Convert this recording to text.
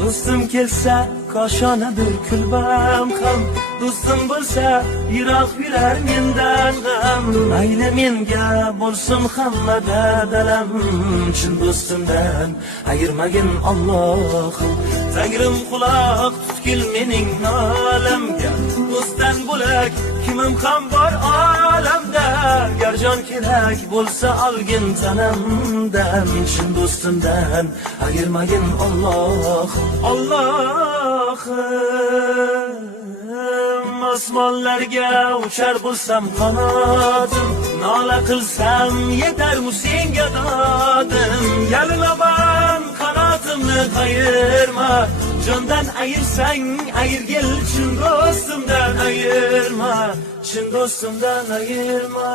Do'stim kelsa koshonadir kulbam ham, do'stim bo'lsa yiroq yurar mendan ham. Mayli menga bo'lsin hammada dalam, chin do'stimdan ayirmagin Allohim. Tangrim quloq tutgil mening nolamga, do'stdan bo'lak kimim ham bor olamda. Gar jon kerak bo'lsa olgin tanamdan, chin do'stimdan ayirmagin Allohim. Allohim, osmonlarga uchar bo'lsam qanotim, nola qilsam yetarmi senga dodim. Yalinaman qanotimni qayirma, jondan ayirsang ayirgil, chin do'stimdan ayirma, chin do'stimdan ayirma.